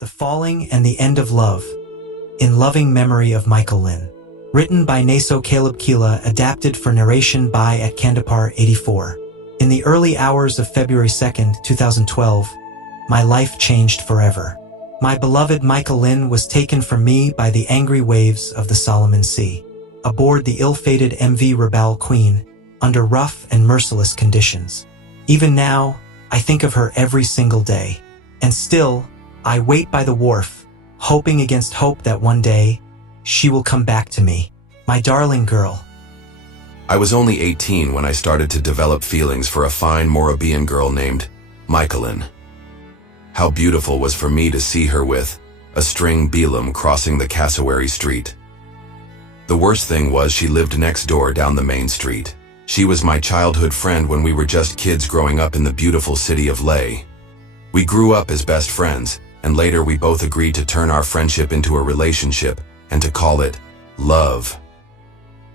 The Falling and the End of Love, in loving memory of Michael Lynn. Written by Naso Caleb Kila, adapted for narration by at Kandapar 84. In the early hours of February 2nd, 2012, my life changed forever. My beloved Michael Lynn was taken from me by the angry waves of the Solomon Sea, aboard the ill-fated MV Rabaul Queen, under rough and merciless conditions. Even now, I think of her every single day, and still, I wait by the wharf, hoping against hope that one day, she will come back to me. My darling girl. I was only 18 when I started to develop feelings for a fine Morabian girl named Michaelin. How beautiful was for me to see her with a string belum crossing the cassowary street. The worst thing was she lived next door down the main street. She was my childhood friend when we were just kids growing up in the beautiful city of Leh. We grew up as best friends, and later we both agreed to turn our friendship into a relationship and to call it love.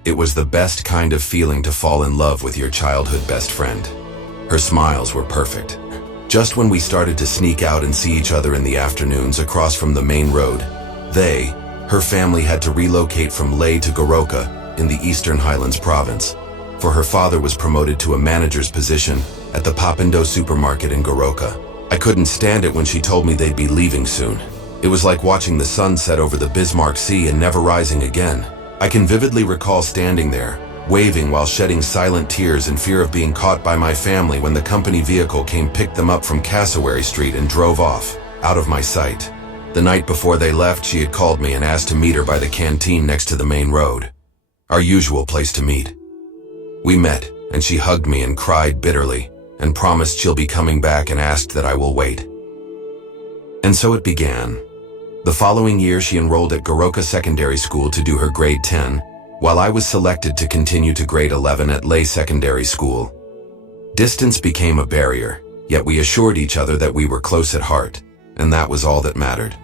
It was the best kind of feeling to fall in love with your childhood best friend. Her smiles were perfect. Just when we started to sneak out and see each other in the afternoons across from the main road, her family had to relocate from Leh to Goroka in the Eastern Highlands province, for her father was promoted to a manager's position at the Papindo supermarket in Goroka. I couldn't stand it when she told me they'd be leaving soon. It was like watching the sun set over the Bismarck Sea and never rising again. I can vividly recall standing there, waving while shedding silent tears in fear of being caught by my family when the company vehicle picked them up from Cassowary Street and drove off, out of my sight. The night before they left, she had called me and asked to meet her by the canteen next to the main road. Our usual place to meet. We met, and she hugged me and cried bitterly, and promised she'll be coming back and asked that I will wait. And so it began. The following year she enrolled at Goroka Secondary School to do her grade 10, while I was selected to continue to grade 11 at Leh Secondary School. Distance became a barrier, yet we assured each other that we were close at heart, and that was all that mattered.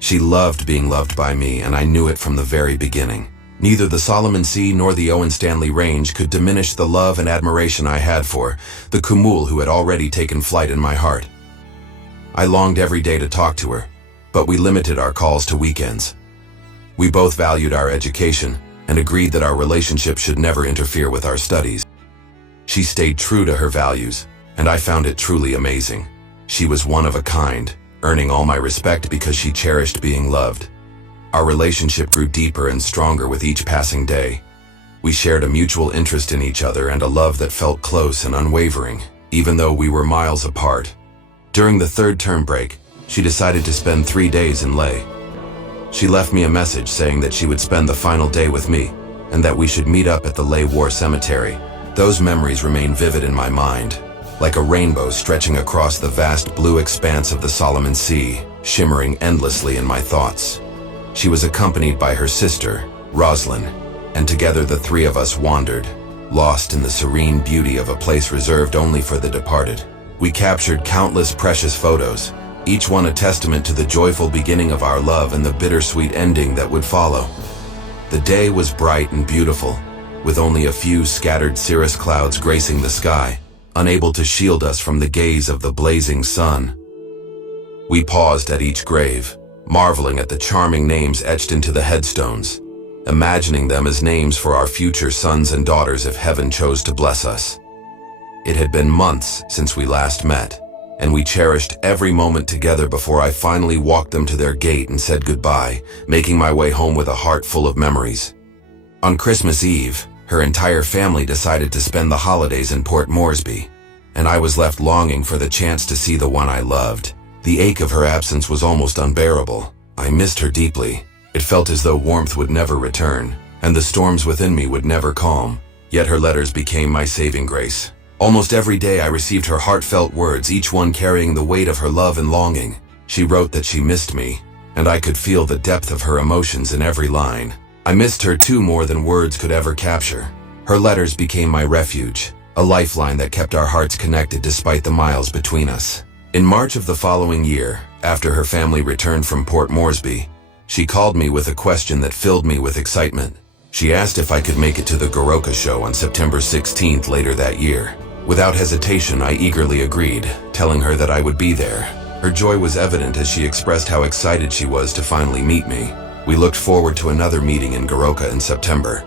She loved being loved by me, and I knew it from the very beginning. Neither the Solomon Sea nor the Owen Stanley Range could diminish the love and admiration I had for the Kumul who had already taken flight in my heart. I longed every day to talk to her, but we limited our calls to weekends. We both valued our education and agreed that our relationship should never interfere with our studies. She stayed true to her values, and I found it truly amazing. She was one of a kind, earning all my respect because she cherished being loved. Our relationship grew deeper and stronger with each passing day. We shared a mutual interest in each other and a love that felt close and unwavering, even though we were miles apart. During the third term break, she decided to spend 3 days in Leh. She left me a message saying that she would spend the final day with me, and that we should meet up at the Leh War Cemetery. Those memories remain vivid in my mind, like a rainbow stretching across the vast blue expanse of the Solomon Sea, shimmering endlessly in my thoughts. She was accompanied by her sister, Roslyn, and together the three of us wandered, lost in the serene beauty of a place reserved only for the departed. We captured countless precious photos, each one a testament to the joyful beginning of our love and the bittersweet ending that would follow. The day was bright and beautiful, with only a few scattered cirrus clouds gracing the sky, unable to shield us from the gaze of the blazing sun. We paused at each grave, marveling at the charming names etched into the headstones, imagining them as names for our future sons and daughters if heaven chose to bless us. It had been months since we last met, and we cherished every moment together before I finally walked them to their gate and said goodbye, making my way home with a heart full of memories. On Christmas Eve, her entire family decided to spend the holidays in Port Moresby, and I was left longing for the chance to see the one I loved. The ache of her absence was almost unbearable. I missed her deeply. It felt as though warmth would never return, and the storms within me would never calm. Yet her letters became my saving grace. Almost every day I received her heartfelt words, each one carrying the weight of her love and longing. She wrote that she missed me, and I could feel the depth of her emotions in every line. I missed her too, more than words could ever capture. Her letters became my refuge, a lifeline that kept our hearts connected despite the miles between us. In March of the following year, after her family returned from Port Moresby, she called me with a question that filled me with excitement. She asked if I could make it to the Goroka Show on September 16th later that year. Without hesitation, I eagerly agreed, telling her that I would be there. Her joy was evident as she expressed how excited she was to finally meet me. We looked forward to another meeting in Goroka in September.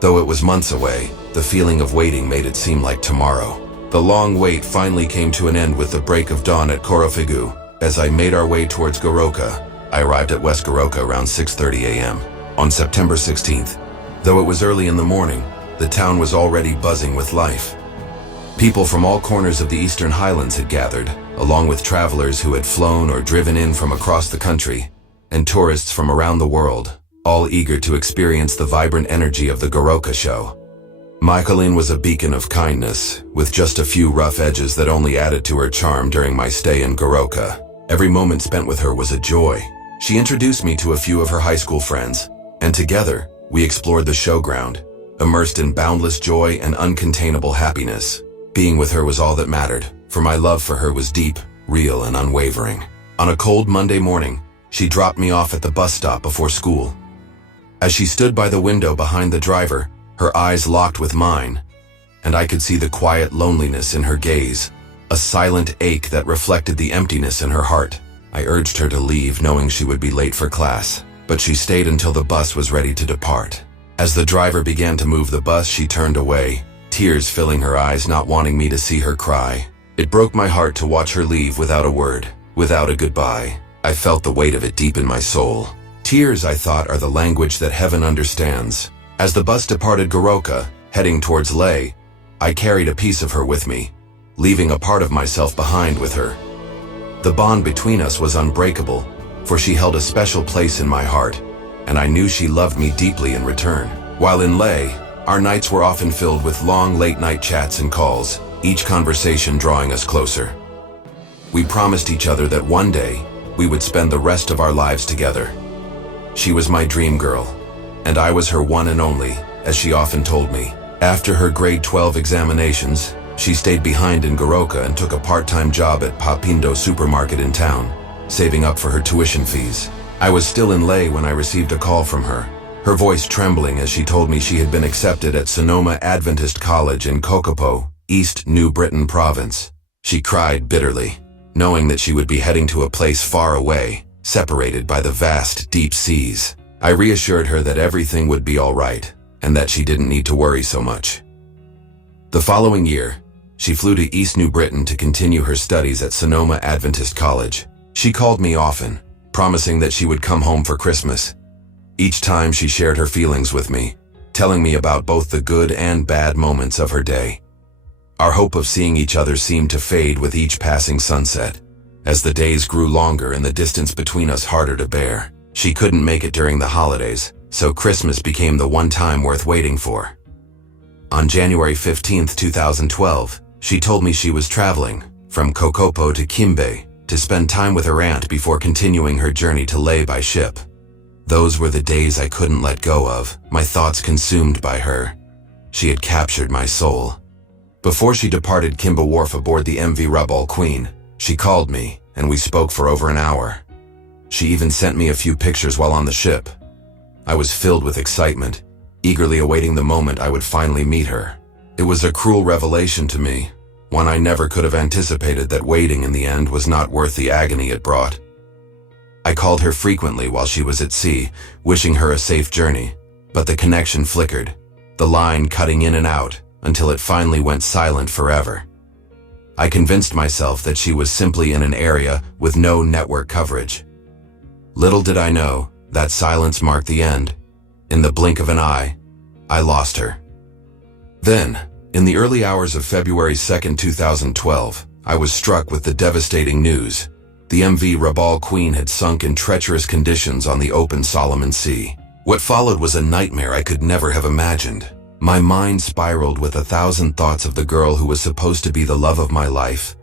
Though it was months away, the feeling of waiting made it seem like tomorrow. The long wait finally came to an end with the break of dawn at Korofigu. As I made our way towards Goroka, I arrived at West Goroka around 6:30 a.m. on September 16th. Though it was early in the morning, the town was already buzzing with life. People from all corners of the Eastern Highlands had gathered, along with travelers who had flown or driven in from across the country, and tourists from around the world, all eager to experience the vibrant energy of the Goroka Show. Michaeline was a beacon of kindness, with just a few rough edges that only added to her charm during my stay in Goroka. Every moment spent with her was a joy. She introduced me to a few of her high school friends, and together, we explored the showground, immersed in boundless joy and uncontainable happiness. Being with her was all that mattered, for my love for her was deep, real, and unwavering. On a cold Monday morning, she dropped me off at the bus stop before school. As she stood by the window behind the driver, her eyes locked with mine, and I could see the quiet loneliness in her gaze, a silent ache that reflected the emptiness in her heart. I urged her to leave, knowing she would be late for class, but she stayed until the bus was ready to depart. As the driver began to move the bus, she turned away, tears filling her eyes, not wanting me to see her cry. It broke my heart to watch her leave without a word, without a goodbye. I felt the weight of it deep in my soul. Tears, I thought, are the language that heaven understands. As the bus departed Goroka, heading towards Leh, I carried a piece of her with me, leaving a part of myself behind with her. The bond between us was unbreakable, for she held a special place in my heart, and I knew she loved me deeply in return. While in Leh, our nights were often filled with long late-night chats and calls, each conversation drawing us closer. We promised each other that one day, we would spend the rest of our lives together. She was my dream girl, and I was her one and only, as she often told me. After her grade 12 examinations, she stayed behind in Goroka and took a part-time job at Papindo supermarket in town, saving up for her tuition fees. I was still in Leh when I received a call from her, her voice trembling as she told me she had been accepted at Sonoma Adventist College in Kokopo, East New Britain province. She cried bitterly, knowing that she would be heading to a place far away, separated by the vast, deep seas. I reassured her that everything would be all right, and that she didn't need to worry so much. The following year, she flew to East New Britain to continue her studies at Sonoma Adventist College. She called me often, promising that she would come home for Christmas. Each time she shared her feelings with me, telling me about both the good and bad moments of her day. Our hope of seeing each other seemed to fade with each passing sunset, as the days grew longer and the distance between us harder to bear. She couldn't make it during the holidays, so Christmas became the one time worth waiting for. On January 15, 2012, she told me she was traveling from Kokopo to Kimbe to spend time with her aunt before continuing her journey to Leh by ship. Those were the days I couldn't let go of, my thoughts consumed by her. She had captured my soul. Before she departed Kimbe Wharf aboard the MV Rabaul Queen, she called me, and we spoke for over an hour. She even sent me a few pictures while on the ship. I was filled with excitement, eagerly awaiting the moment I would finally meet her. It was a cruel revelation to me, one I never could have anticipated, that waiting in the end was not worth the agony it brought. I called her frequently while she was at sea, wishing her a safe journey, but the connection flickered, the line cutting in and out, until it finally went silent forever. I convinced myself that she was simply in an area with no network coverage. Little did I know, that silence marked the end. In the blink of an eye, I lost her. Then, in the early hours of February 2, 2012, I was struck with the devastating news. The MV Rabaul Queen had sunk in treacherous conditions on the open Solomon Sea. What followed was a nightmare I could never have imagined. My mind spiraled with 1,000 thoughts of the girl who was supposed to be the love of my life,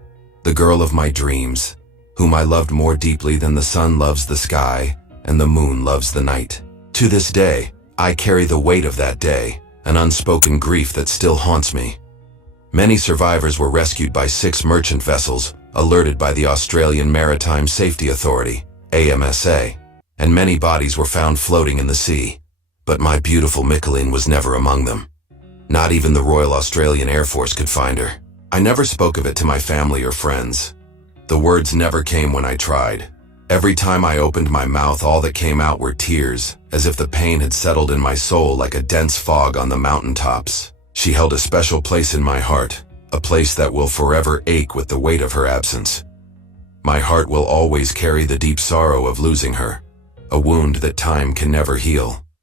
the girl of my dreams, whom I loved more deeply than the sun loves the sky and the moon loves the night. To this day, I carry the weight of that day, an unspoken grief that still haunts me. Many survivors were rescued by 6 merchant vessels, alerted by the Australian Maritime Safety Authority, AMSA, and many bodies were found floating in the sea. But my beautiful Michaeline was never among them. Not even the Royal Australian Air Force could find her. I never spoke of it to my family or friends. The words never came when I tried. Every time I opened my mouth, all that came out were tears, as if the pain had settled in my soul like a dense fog on the mountaintops. She held a special place in my heart, a place that will forever ache with the weight of her absence. My heart will always carry the deep sorrow of losing her, a wound that time can never heal.